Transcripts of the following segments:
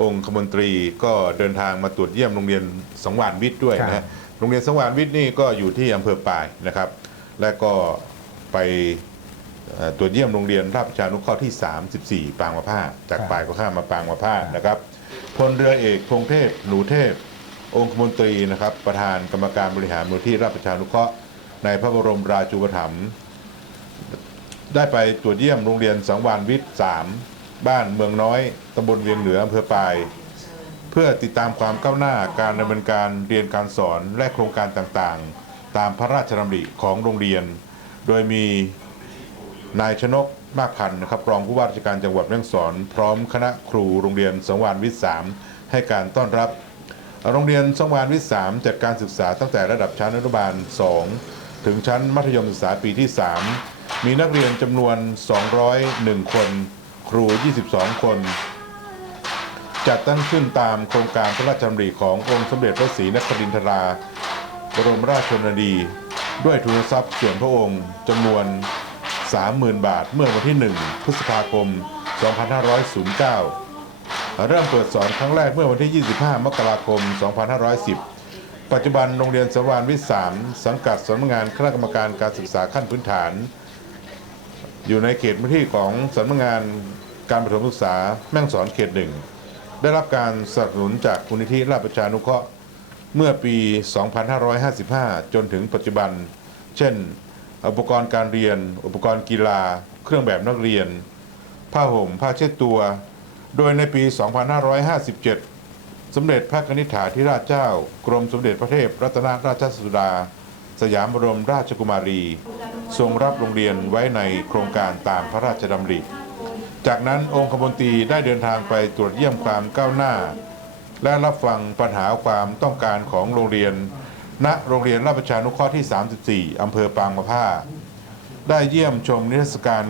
องคมนตรีก็เดินทางมาตรวจเยี่ยมโรงเรียนสังวานวิทย์ด้วยนะครัฮะบโรงเรียนสังวานวิทย์นี่ก็อยู่ที่อำเภอปายนะครับ และก็ไปเอ่อตรวจเยี่ยมโรงเรียนราชประชานุเคราะห์ที่ 34 ปางมะผ้าจากปายก็ข้ามมาปางมะผ้านะครับพลเรือเอกพงเทพหนูเทพ องคมนตรีนะครับ ประธานกรรมการบริหารมูลที่ราชประชานุเคราะห์ในพระบรมราชูปถัมภ์ได้ไปตรวจเยี่ยมโรงเรียนสังวานวิทย์3 บ้านเมืองน้อยตำบลเวียงเหนืออำเภอปาย เพื่อติดตามความก้าวหน้าการดำเนินการเรียนการสอนและโครงการต่างๆ ตามพระราชดำริของโรงเรียน โดยมีนายชนกมากพันธ์นะครับรองผู้ว่าราชการจังหวัดแม่ฮ่องสอน พร้อมคณะครูโรงเรียนสังวานวิทย์3ให้การต้อนรับ โรงเรียนสังวานวิทย์3จัดการศึกษาตั้งแต่ระดับชั้นอนุบาล 2 ถึงชั้นมัธยมศึกษาปีที่ 3 มีนักเรียนจำนวน 201 คน ครู 22 คน จัดตั้งขึ้นตามโครงการพระราชดำริขององค์สมเด็จพระศรีนครินทรา บรมราชชนนีด้วยทุนทรัพย์ส่วนพระองค์จำนวน 30,000 บาทเมื่อวันที่ 1 พฤษภาคม 2509 เริ่มเปิดสอนครั้งแรกเมื่อวันที่ 25 มกราคม 2510 ปัจจุบันโรงเรียนสวานวิทย์3สังกัดสำนักงานคณะกรรมการการศึกษาขั้นพื้นฐาน อยู่ในเขตพื้นที่ของสำนักงานการประถมศึกษาแม่งสอนเขตหนึ่งได้รับการสนับสนุนจากมูลนิธิราชประชานุเคราะห์เมื่อปี 2555 จนถึงปัจจุบัน เช่น อุปกรณ์การเรียน อุปกรณ์กีฬา เครื่องแบบนักเรียน ผ้าห่ม ผ้าเช็ดตัว โดยในปี 2557 สมเด็จพระนิษฐาธิราชเจ้า กรมสมเด็จพระเทพรัตนราชสุดา สยามบรมราชกุมารี ทรงรับโรงเรียนไว้ในโครงการตามพระราชดำริ จากนั้นองคมนตรีได้เดินทางไปตรวจเยี่ยมความก้าวหน้า และรับฟังปัญหาความต้องการของโรงเรียน ณโรงเรียนราชประชานุเคราะห์ที่ 34 อำเภอปางมะผ้า ได้เยี่ยมชมนิทรรศการ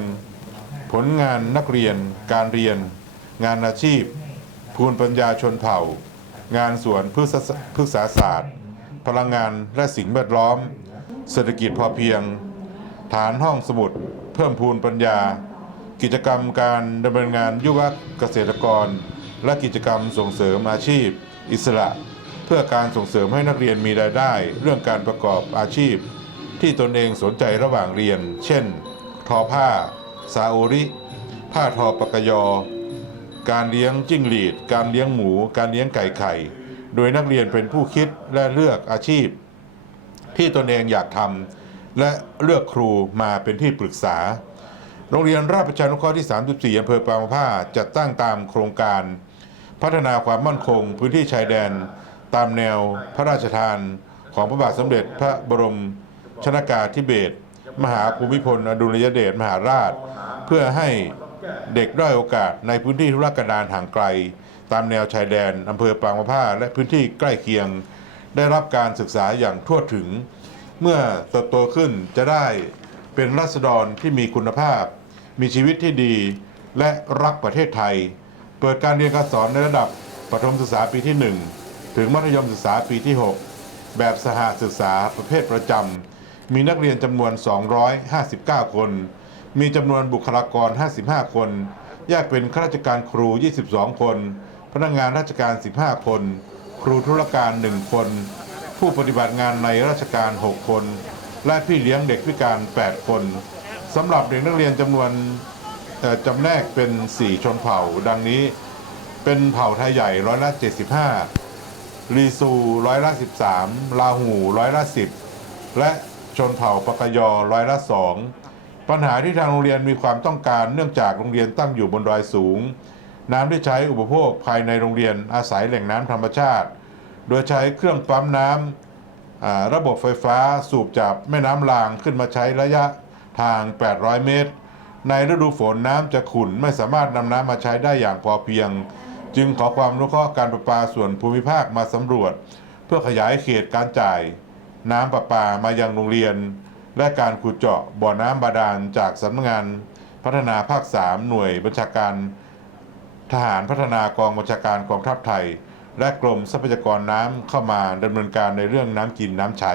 ผลงานนักเรียน การเรียน งานอาชีพ ภูมิปัญญาชนเผ่า งานสวนพฤกษพฤกษาศาสตร์ พลังงานและสิ่งแวดล้อม เศรษฐกิจพอเพียง ฐานห้องสมุด เพิ่มพูนปัญญา กิจกรรมการดำเนินงานยุวเกษตรกร และกิจกรรมส่งเสริมอาชีพ อิสระ เพื่อการส่งเสริมให้นักเรียนมีรายได้ เรื่องการประกอบอาชีพ ที่ตนเองสนใจระหว่างเรียน เช่น ทอผ้าซาโอริ ผ้าทอปากกยอ การเลี้ยงจิ้งหรีด การเลี้ยงหมู การเลี้ยงไก่ไข่ โดยนักเรียนเป็นผู้คิดและเลือกอาชีพ ที่ตนเองอยากทำ และเลือกครูมาเป็นที่ปรึกษา โรงเรียนราชประชานุเคราะห์ที่ 34อำเภอปางผ้าจัดตั้งตามโครงการ พัฒนาความมั่นคง พื้นที่ชายแดน ตามแนวพระราชทาน ของพระบาทสมเด็จพระบรมชนากาธิเบศรมหาภูมิพลอดุลยเดชมหาราช เพื่อให้เด็กด้อยโอกาสในพื้นที่ธุรกันดารห่างไกล ตามแนวชายแดนอำเภอปางมะผ้าและพื้นที่ใกล้เคียง ได้รับการศึกษาอย่างทั่วถึง เมื่อเติบโตขึ้นจะได้เป็นรัษฎรที่มีคุณภาพ มีชีวิตที่ดีและรักประเทศไทย เปิดการเรียนการสอนในระดับประถมศึกษาปีที่ 1 ถึงมัธยมศึกษาปีที่ 6 แบบสหศึกษาประเภทประจำ มีนักเรียนจำนวน 259 คน มีจำนวนบุคลากร 55 คน แยกเป็นข้าราชการครู 22 คน พนักงานราชการ 15 คน ครูธุรการ 1 คน ผู้ปฏิบัติงานในราชการ 6 คน และพี่เลี้ยงเด็กพิการ 8 คนสำหรับเด็กนักเรียนจำนวนจำแนกเป็น 4 ชนเผ่า ดังนี้ เป็นเผ่าไทยใหญ่ร้อยละ75 ลีซูร้อยละ13 ลาหูร้อยละ10 และชนเผ่าปากยอร้อยละ2ปัญหาที่ทางโรงเรียนมีความต้องการเนื่องจากโรงเรียนตั้งอยู่บนดอยสูง น้ำที่ใช้อุปโภคภายในโรงเรียนอาศัยแหล่งน้ำธรรมชาติ โดยใช้เครื่องปั๊มน้ำระบบไฟฟ้าสูบจากแม่น้ำลางขึ้นมาใช้ระยะทาง 800 เมตร ในฤดูฝนน้ำจะขุ่นไม่สามารถนำน้ำมาใช้ได้อย่างพอเพียง จึงขอความรู้เคราะห์การประปาส่วนภูมิภาคมาสำรวจ เพื่อขยายเขตการจ่าย น้ำประปามายังโรงเรียน และการขุดเจาะบ่อน้ำบาดาลจากสำนักงาน พัฒนาภาค 3 หน่วยบัญชาการ ทหารพัฒนากองบัญชาการกองทัพไทย และกรมทรัพยากรน้ำเข้ามาดำเนินการในเรื่องน้ำกินน้ำใช้